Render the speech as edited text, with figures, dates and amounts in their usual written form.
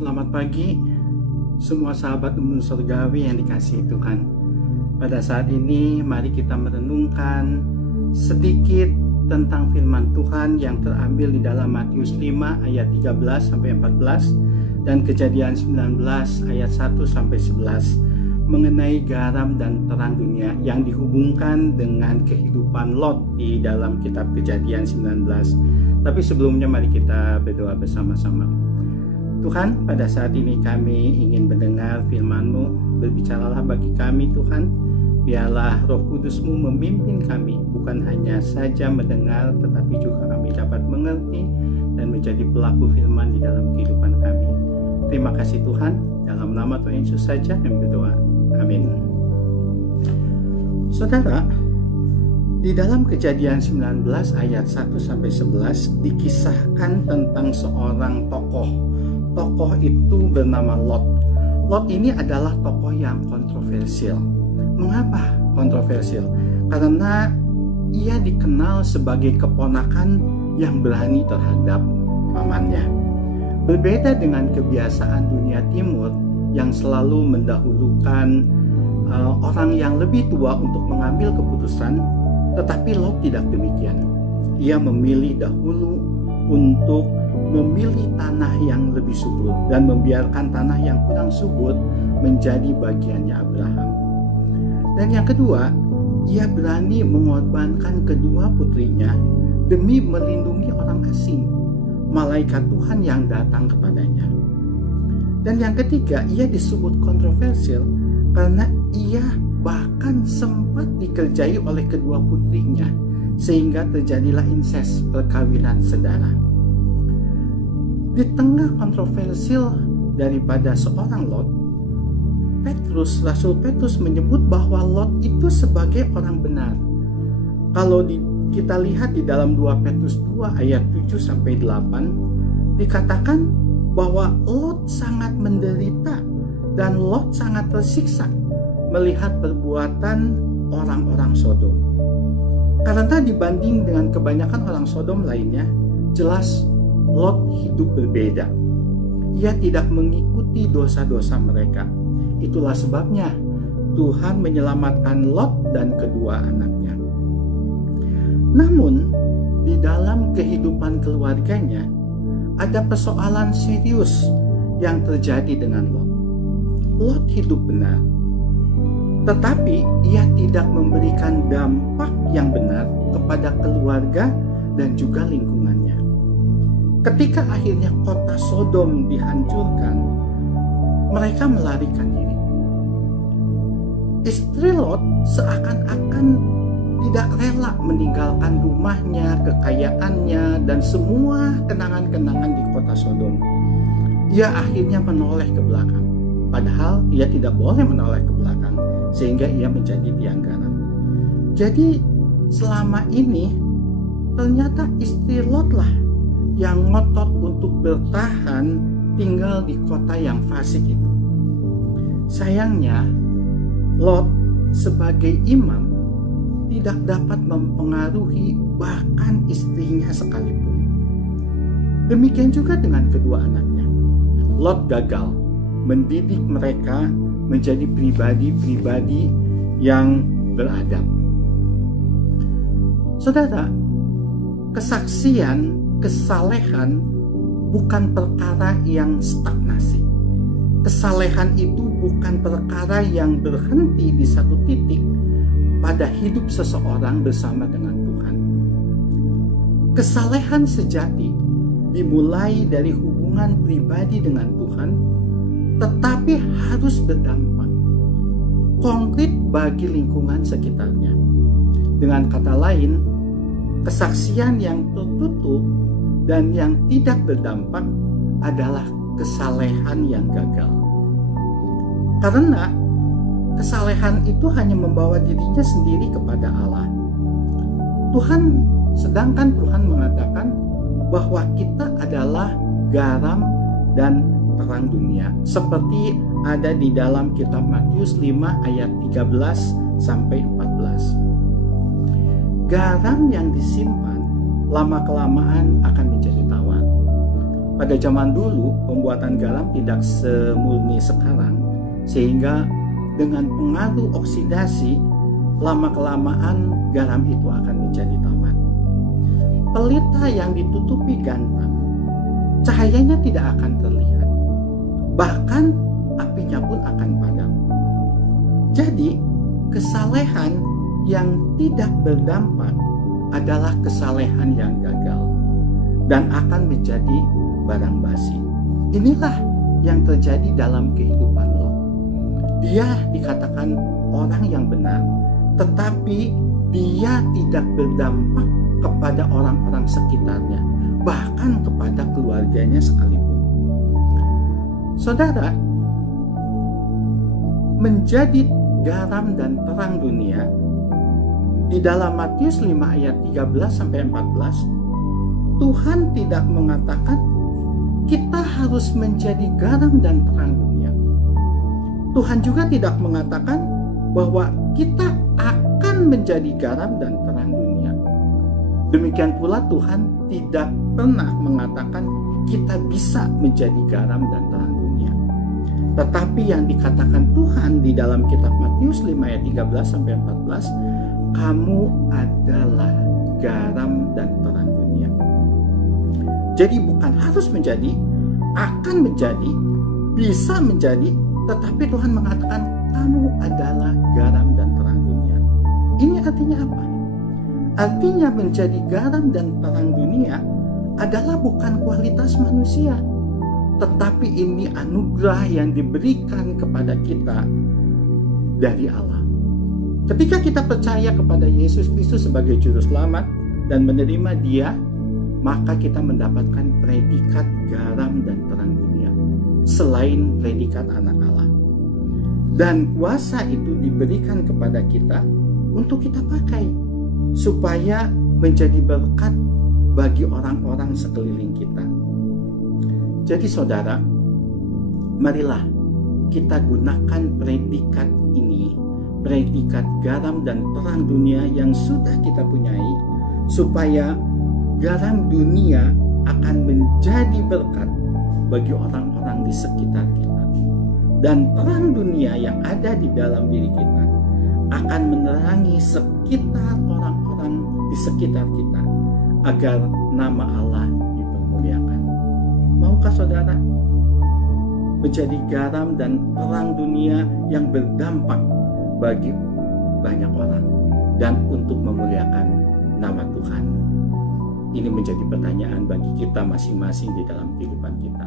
Selamat pagi semua sahabat Umun Surgawi yang dikasihi Tuhan. Pada saat ini mari kita merenungkan sedikit tentang firman Tuhan yang terambil di dalam Matius 5 ayat 13 sampai 14 dan Kejadian 19 ayat 1 sampai 11 mengenai garam dan terang dunia yang dihubungkan dengan kehidupan Lot di dalam kitab Kejadian 19. Tapi sebelumnya mari kita berdoa bersama-sama. Tuhan, pada saat ini kami ingin mendengar firman-Mu. Berbicaralah bagi kami Tuhan. Biarlah Roh Kudus-Mu memimpin kami, bukan hanya saja mendengar, tetapi juga kami dapat mengerti dan menjadi pelaku firman di dalam kehidupan kami. Terima kasih Tuhan, dalam nama Tuhan Yesus saja kami berdoa. Amin. Saudara, di dalam Kejadian 19 ayat 1-11 dikisahkan tentang seorang tokoh. Tokoh itu bernama Lot. Lot ini adalah tokoh yang kontroversial. Mengapa kontroversial? Karena ia dikenal sebagai keponakan yang berani terhadap pamannya. Berbeda dengan kebiasaan dunia timur yang selalu mendahulukan orang yang lebih tua untuk mengambil keputusan, tetapi Lot tidak demikian. Ia memilih dahulu untuk memilih tanah yang lebih subur dan membiarkan tanah yang kurang subur menjadi bagiannya Abraham. Dan yang kedua, ia berani mengorbankan kedua putrinya demi melindungi orang asing, malaikat Tuhan yang datang kepadanya. Dan yang ketiga, ia disebut kontroversial karena ia bahkan sempat dikerjai oleh kedua putrinya, sehingga terjadilah inses, perkawinan saudara. Di tengah kontroversial daripada seorang Lot, Rasul Petrus menyebut bahwa Lot itu sebagai orang benar. Kalau kita lihat di dalam 2 Petrus 2 ayat 7-8, dikatakan bahwa Lot sangat menderita dan Lot sangat tersiksa melihat perbuatan orang-orang Sodom. Karena dibanding dengan kebanyakan orang Sodom lainnya, jelas Lot hidup berbeda. Ia tidak mengikuti dosa-dosa mereka. Itulah sebabnya Tuhan menyelamatkan Lot dan kedua anaknya. Namun, di dalam kehidupan keluarganya, ada persoalan serius yang terjadi dengan Lot. Lot hidup benar, tetapi ia tidak memberikan dampak yang benar kepada keluarga dan juga lingkungannya. Ketika akhirnya kota Sodom dihancurkan, mereka melarikan diri. Istri Lot seakan-akan tidak rela meninggalkan rumahnya, kekayaannya, dan semua kenangan-kenangan di kota Sodom. Ia akhirnya menoleh ke belakang. Padahal ia tidak boleh menoleh ke belakang, sehingga ia menjadi tiang garam. Jadi selama ini ternyata istri Lot lah yang ngotot untuk bertahan tinggal di kota yang fasik itu. Sayangnya, Lot sebagai imam tidak dapat mempengaruhi bahkan istrinya sekalipun. Demikian juga dengan kedua anaknya. Lot gagal mendidik mereka menjadi pribadi-pribadi yang beradab. Saudara, kesaksian, kesalehan bukan perkara yang stagnasi. Kesalehan itu bukan perkara yang berhenti di satu titik pada hidup seseorang bersama dengan Tuhan. Kesalehan sejati dimulai dari hubungan pribadi dengan Tuhan, tetapi harus berdampak konkret bagi lingkungan sekitarnya. Dengan kata lain, kesaksian yang tertutup dan yang tidak berdampak adalah kesalehan yang gagal. Karena kesalehan itu hanya membawa dirinya sendiri kepada Allah. Sedangkan Tuhan mengatakan bahwa kita adalah garam dan terang dunia. Seperti ada di dalam kitab Matius 5 ayat 13-14. Garam yang disimpan lama-kelamaan akan menjadi tawar. pada zaman dulu pembuatan garam tidak semurni sekarang, sehingga dengan pengaruh oksidasi lama-kelamaan garam itu akan menjadi tawar. Pelita yang ditutupi gantang, cahayanya tidak akan terlihat, bahkan apinya pun akan padam. Jadi kesalehan yang tidak berdampak adalah kesalehan yang gagal dan akan menjadi barang basi. Inilah yang terjadi dalam kehidupan Lot. Dia dikatakan orang yang benar, tetapi dia tidak berdampak kepada orang-orang sekitarnya, bahkan kepada keluarganya sekalipun. Saudara, menjadi garam dan terang dunia di dalam Matius 5 ayat 13-14, Tuhan tidak mengatakan kita harus menjadi garam dan terang dunia. Tuhan juga tidak mengatakan bahwa kita akan menjadi garam dan terang dunia. Demikian pula Tuhan tidak pernah mengatakan kita bisa menjadi garam dan terang dunia. Tetapi yang dikatakan Tuhan di dalam kitab Matius 5 ayat 13-14, kamu adalah garam dan terang dunia. Jadi bukan harus menjadi, akan menjadi, bisa menjadi, tetapi Tuhan mengatakan kamu adalah garam dan terang dunia. Ini artinya apa? Artinya menjadi garam dan terang dunia adalah bukan kualitas manusia, tetapi ini anugerah yang diberikan kepada kita dari Allah. Ketika kita percaya kepada Yesus Kristus sebagai juru selamat dan menerima Dia, maka kita mendapatkan predikat garam dan terang dunia selain predikat anak Allah. Dan kuasa itu diberikan kepada kita untuk kita pakai supaya menjadi berkat bagi orang-orang sekeliling kita. Jadi saudara, marilah kita gunakan predikat ini, predikat garam dan terang dunia yang sudah kita punyai, supaya garam dunia akan menjadi berkat bagi orang-orang di sekitar kita. Dan terang dunia yang ada di dalam diri kita akan menerangi sekitar orang-orang di sekitar kita, agar nama Allah dipermuliakan. Maukah saudara menjadi garam dan terang dunia yang berdampak bagi banyak orang dan untuk memuliakan nama Tuhan? Ini menjadi pertanyaan bagi kita masing-masing di dalam kehidupan kita.